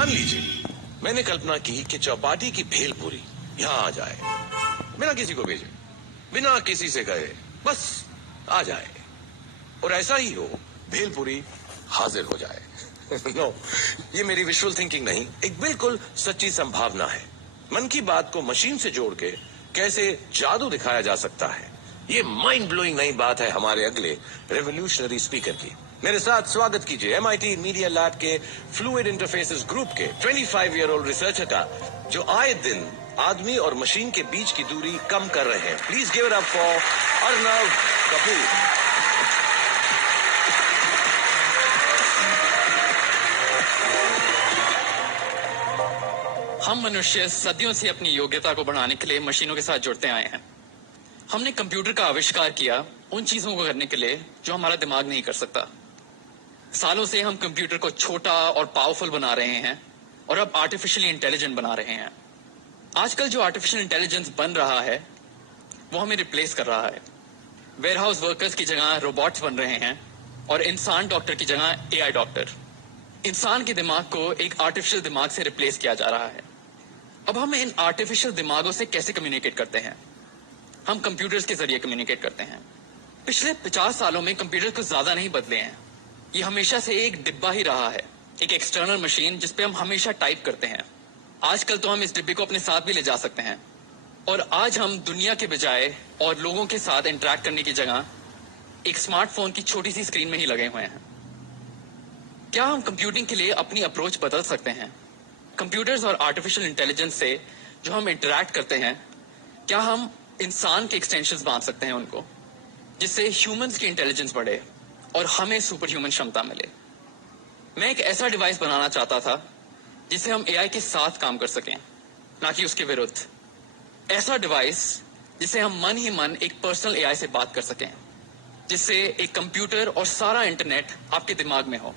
मान लीजिए मैंने कल्पना की कि चौपाटी की भेलपुरी यहाँ आ जाए, बिना किसी को भेजे, बिना किसी से कहे, बस आ जाए और ऐसा ही हो, भेलपुरी हाजिर हो जाए। नो, ये मेरी विजुअल थिंकिंग नहीं, एक बिल्कुल सच्ची संभावना है। मन की बात को मशीन से जोड़ के कैसे जादू दिखाया जा सकता है, ये माइंड ब्लोइंग नई बात है हमारे अगले रेवोल्यूशनरी स्पीकर की। मेरे साथ स्वागत कीजिए MIT मीडिया लैब के फ्लूइड इंटरफेसेस ग्रुप के 25-year-old रिसर्चर का, जो आए दिन आदमी और मशीन के बीच की दूरी कम कर रहे हैं। Please give it up for Arnav Kapoor. हम मनुष्य सदियों से अपनी योग्यता को बढ़ाने के लिए मशीनों के साथ जुड़ते आए हैं। हमने कंप्यूटर का आविष्कार किया उन चीजों को करने के लिए जो हमारा दिमाग नहीं कर सकता। सालों से हम कंप्यूटर को छोटा और पावरफुल बना रहे हैं और अब आर्टिफिशियली इंटेलिजेंट बना रहे हैं। आजकल जो आर्टिफिशियल इंटेलिजेंस बन रहा है वो हमें रिप्लेस कर रहा है। वेयरहाउस वर्कर्स की जगह रोबोट्स बन रहे हैं और इंसान डॉक्टर की जगह AI डॉक्टर। इंसान के दिमाग को एक आर्टिफिशियल दिमाग से रिप्लेस किया जा रहा है। अब हम इन आर्टिफिशियल दिमागों से कैसे कम्युनिकेट करते हैं? हम कंप्यूटर्स के जरिए कम्युनिकेट करते हैं। पिछले 50 सालों में कंप्यूटर कुछ ज्यादा नहीं बदले हैं। ये हमेशा से एक डिब्बा ही रहा है, एक एक्सटर्नल मशीन जिस पे हम हमेशा टाइप करते हैं। आजकल तो हम इस डिब्बे को अपने साथ भी ले जा सकते हैं और आज हम दुनिया के बजाय और लोगों के साथ इंटरेक्ट करने की जगह एक स्मार्टफोन की छोटी सी स्क्रीन में ही लगे हुए हैं। क्या हम कंप्यूटिंग के लिए अपनी अप्रोच बदल सकते हैं? कंप्यूटर्स और आर्टिफिशियल इंटेलिजेंस से जो हम इंटरेक्ट करते हैं, क्या हम इंसान के एक्सटेंशंस बांध सकते हैं उनको, जिससे ह्यूमंस की इंटेलिजेंस बढ़े और हमें सुपर ह्यूमन क्षमता मिले? मैं एक ऐसा डिवाइस बनाना चाहता था जिससे हम AI के साथ काम कर सकें, ना कि उसके विरुद्ध। ऐसा डिवाइस जिसे हम मन ही मन एक पर्सनल AI से बात कर सकें, जिससे एक कंप्यूटर और सारा इंटरनेट आपके दिमाग में हो।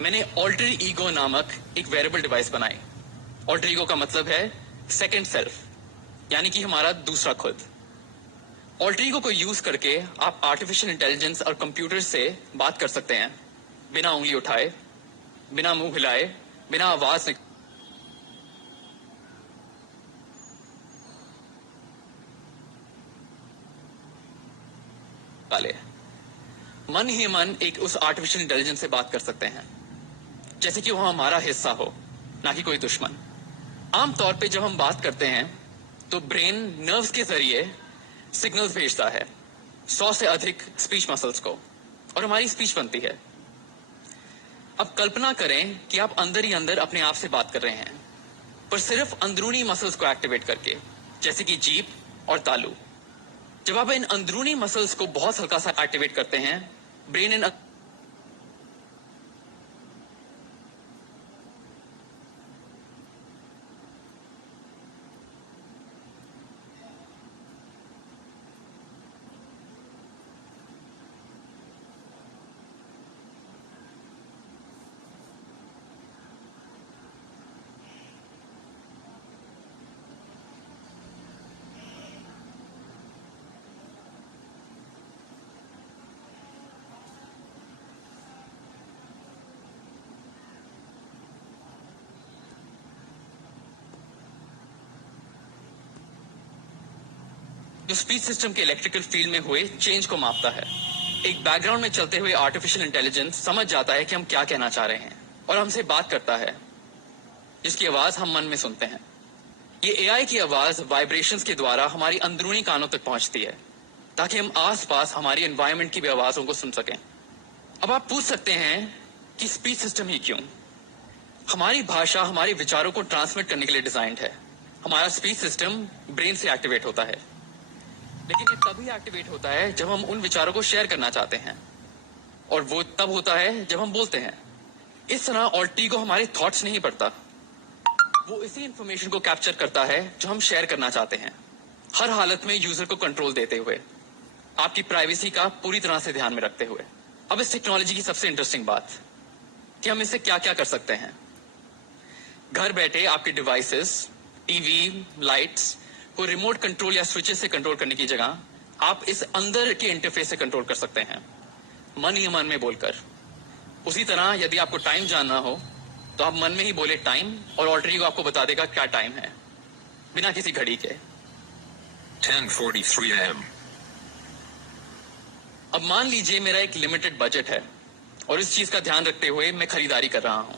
मैंने ऑल्टर ईगो नामक एक वेरेबल डिवाइस बनाई। ऑल्टर ईगो का मतलब है सेकंड सेल्फ, यानी कि हमारा दूसरा खुद। ऑल्टर ईगो को यूज करके आप आर्टिफिशियल इंटेलिजेंस और कंप्यूटर से बात कर सकते हैं, बिना उंगली उठाए, बिना मुंह हिलाए, बिना आवाज निकाले। मन ही मन एक उस आर्टिफिशियल इंटेलिजेंस से बात कर सकते हैं, जैसे कि वो हमारा हिस्सा हो, ना कि कोई दुश्मन। आमतौर पे जब हम बात करते हैं तो ब्रेन नर्व्स के जरिए सिग्नल्स भेजता है 100 से अधिक स्पीच मसल्स को, और हमारी स्पीच बनती है। अब कल्पना करें कि आप अंदर ही अंदर अपने आप से बात कर रहे हैं, पर सिर्फ अंदरूनी मसल्स को एक्टिवेट करके, जैसे कि जीभ और तालू। जब आप इन अंदरूनी मसल्स को बहुत हल्का सा एक्टिवेट करते हैं, ब्रेन इन जो स्पीच सिस्टम के इलेक्ट्रिकल फील्ड में हुए चेंज को मापता है। एक बैकग्राउंड में चलते हुए आर्टिफिशियल इंटेलिजेंस समझ जाता है कि हम क्या कहना चाह रहे हैं और हमसे बात करता है, जिसकी आवाज हम मन में सुनते हैं। ये AI की आवाज वाइब्रेशंस के द्वारा हमारी अंदरूनी कानों तक पहुंचती है, ताकि हम आसपास हमारी एनवायरनमेंट की भी आवाजों को सुन सकें। अब आप पूछ सकते हैं कि स्पीच सिस्टम ही क्यों? हमारी भाषा हमारे विचारों को ट्रांसमिट करने के लिए डिजाइंड है। हमारा स्पीच सिस्टम ब्रेन से एक्टिवेट होता है, लेकिन ये तभी एक्टिवेट होता है जब हम उन विचारों को शेयर करना चाहते हैं, और वो तब होता है जब हम बोलते हैं। इस तरह ऑल्टर ईगो हमारे थॉट्स नहीं पढ़ता, वो इसी इंफॉर्मेशन को कैप्चर करता है जो हम शेयर करना चाहते हैं, हर हालत में यूजर को कंट्रोल देते हुए, आपकी प्राइवेसी का पूरी तरह से ध्यान में रखते हुए। अब इस टेक्नोलॉजी की सबसे इंटरेस्टिंग बात कि हम इससे क्या क्या कर सकते हैं। घर बैठे आपके डिवाइसेस, टीवी, लाइट्स को रिमोट कंट्रोल या स्विचेस से कंट्रोल करने की जगह आप इस अंदर के इंटरफेस से कंट्रोल कर सकते हैं, मन ही मन में बोलकर। उसी तरह यदि आपको टाइम जानना हो तो तो आप मन में ही बोले टाइम और ऑल्टर ईगो आपको बता देगा क्या टाइम है, बिना किसी घड़ी के। 10:43 a.m. अब मान लीजिए मेरा एक लिमिटेड बजट है और इस चीज का ध्यान रखते हुए मैं खरीदारी कर रहा हूं।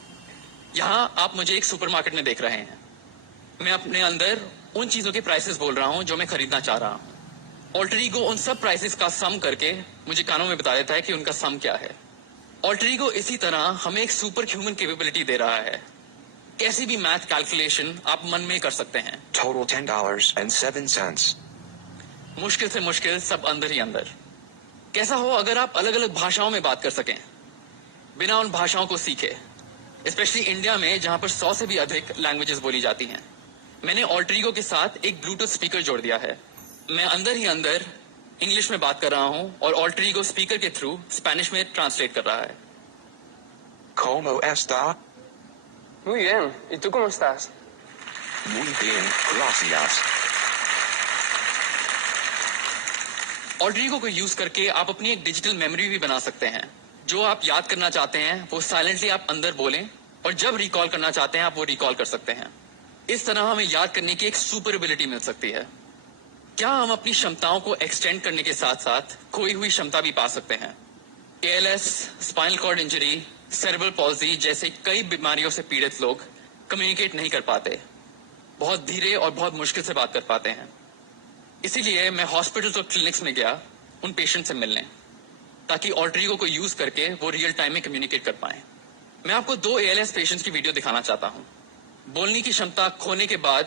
यहाँ आप मुझे एक सुपरमार्केट में देख रहे हैं। मैं अपने अंदर उन चीजों के प्राइसेस बोल रहा हूं जो मैं खरीदना चाह रहा हूं। ऑल्टर ईगो उन सब प्राइसेस का सम करके मुझे कानों में बता देता है कि उनका सम क्या है। ऑल्टर ईगो इसी तरह हमें एक सुपर ह्यूमन कैपेबिलिटी दे रहा है। कैसी भी मैथ कैलकुलेशन आप मन में कर सकते हैं। Total $10.07. मुश्किल से मुश्किल सब अंदर ही अंदर। कैसा हो अगर आप अलग अलग भाषाओं में बात कर सकें बिना उन भाषाओं को सीखे, स्पेशली इंडिया में जहां पर 100 से भी अधिक लैंग्वेजेस बोली जाती हैं। मैंने ऑल्टर ईगो के साथ एक ब्लूटूथ स्पीकर जोड़ दिया है। मैं अंदर ही अंदर इंग्लिश में बात कर रहा हूं और ऑल्टर ईगो स्पीकर के थ्रू स्पेनिश में ट्रांसलेट कर रहा है। ¿Cómo está? Muy bien. ¿Y tú cómo estás? Muy bien, gracias. Alter ego को यूज करके आप अपनी एक डिजिटल मेमोरी भी बना सकते हैं। जो आप याद करना चाहते हैं वो साइलेंटली आप अंदर बोलें और जब रिकॉल करना चाहते हैं आप वो रिकॉल कर सकते हैं। इस तरह हमें याद करने की एक सुपर एबिलिटी मिल सकती है। क्या हम अपनी क्षमताओं को एक्सटेंड करने के साथ साथ खोई हुई क्षमता भी पा सकते हैं? ALS, spinal cord injury, cerebral palsy जैसे कई बीमारियों से पीड़ित लोग कम्युनिकेट नहीं कर पाते, बहुत धीरे और बहुत मुश्किल से बात कर पाते हैं। इसीलिए मैं हॉस्पिटल्स और क्लिनिक्स में गया उन पेशेंट से मिलने, ताकि ऑल्टर ईगो को यूज करके वो रियल टाइम में कम्युनिकेट कर पाए। मैं आपको 2 ALS पेशेंट्स की वीडियो दिखाना चाहता हूँ। बोलने की क्षमता खोने के बाद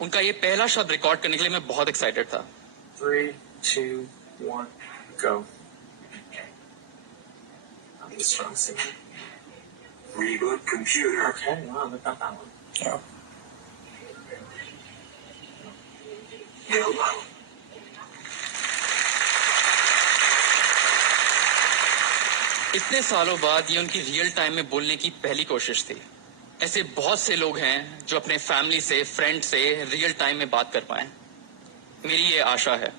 उनका ये पहला शब्द रिकॉर्ड करने के लिए मैं बहुत एक्साइटेड था। 3, 2, 1, go. I'm just trying to see. Reboot computer. Okay, wow, look at that one. Yeah. Hello. इतने सालों बाद ये उनकी रियल टाइम में बोलने की पहली कोशिश थी। ऐसे बहुत से लोग हैं जो अपने फैमिली से, फ्रेंड से रियल टाइम में बात कर पाए। मेरी ये आशा है।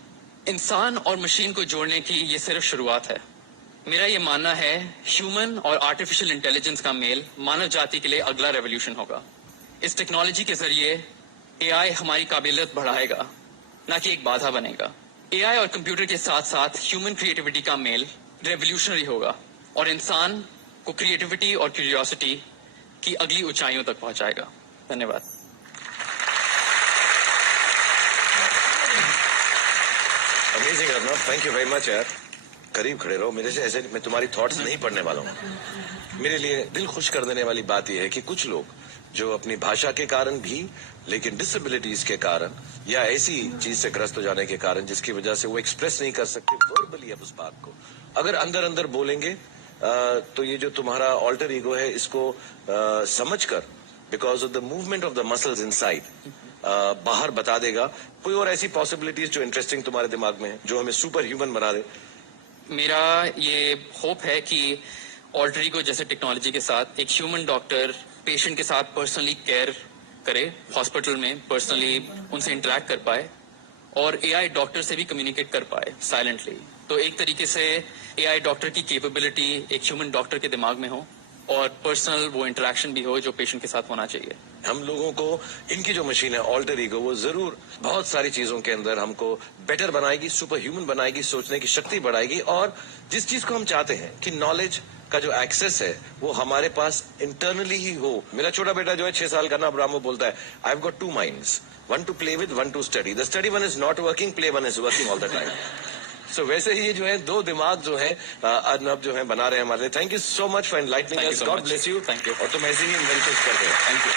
इंसान और मशीन को जोड़ने की ये सिर्फ शुरुआत है। मेरा ये मानना है ह्यूमन और आर्टिफिशियल इंटेलिजेंस का मेल मानव जाति के लिए अगला रेवोल्यूशन होगा। इस टेक्नोलॉजी के जरिए AI हमारी काबिलियत बढ़ाएगा, ना कि एक बाधा बनेगा। AI और कंप्यूटर के साथ साथ ह्यूमन क्रिएटिविटी का मेल रेवोल्यूशनरी होगा और इंसान को क्रिएटिविटी और क्यूरियोसिटी की अगली ऊंचाइयों तक पहुंचाएगा। धन्यवाद। Amazing Arnab, thank you very much यार। करीब खड़े रहो मेरे से, ऐसे मैं तुम्हारी थॉट्स नहीं पढ़ने वाला हूँ। मेरे लिए दिल खुश कर देने वाली बात यह है कि कुछ लोग जो अपनी भाषा के कारण भी, लेकिन डिसेबिलिटीज के कारण या ऐसी चीज से ग्रस्त हो जाने के कारण जिसकी वजह से वो एक्सप्रेस नहीं कर सकते वर्बली अब उस बात को, अगर अंदर अंदर बोलेंगे तो ये जो तुम्हारा ऑल्टर ईगो है इसको समझकर, because of the movement of the muscles inside, बाहर बता देगा। कोई और ऐसी पॉसिबिलिटीज जो इंटरेस्टिंग तुम्हारे दिमाग में है जो हमें सुपर ह्यूमन बना दे? मेरा ये होप है कि ऑल्टर ईगो जैसे टेक्नोलॉजी के साथ एक ह्यूमन डॉक्टर पेशेंट के साथ पर्सनली केयर करे, हॉस्पिटल में पर्सनली उनसे इंटरेक्ट कर पाए और AI डॉक्टर से भी कम्युनिकेट कर पाए साइलेंटली। तो एक तरीके से AI डॉक्टर की कैपेबिलिटी एक ह्यूमन डॉक्टर के दिमाग में हो और पर्सनल वो इंटरेक्शन भी हो जो पेशेंट के साथ होना चाहिए। हम लोगों को इनकी जो मशीन है ऑल्टर ईगो, वो जरूर बहुत सारी चीजों के अंदर हमको बेटर बनाएगी, सुपर ह्यूमन बनाएगी, सोचने की शक्ति बढ़ाएगी और जिस चीज को हम चाहते हैं कि नॉलेज का जो एक्सेस है वो हमारे पास इंटरनली ही हो। मेरा छोटा बेटा जो है 6 साल का ना, अब्राम, वो बोलता है I have got 2 minds, one to play with, one to study. The study one is not working, play one is working all the time. So वैसे ही ये जो है 2 दिमाग जो है अर्नब जो है बना रहे हैं हमारे लिए। Thank you so much for enlightening us, God bless you. Thank you. और तुम ऐसे ही इन्वेंशंस करते हैं। Thank you.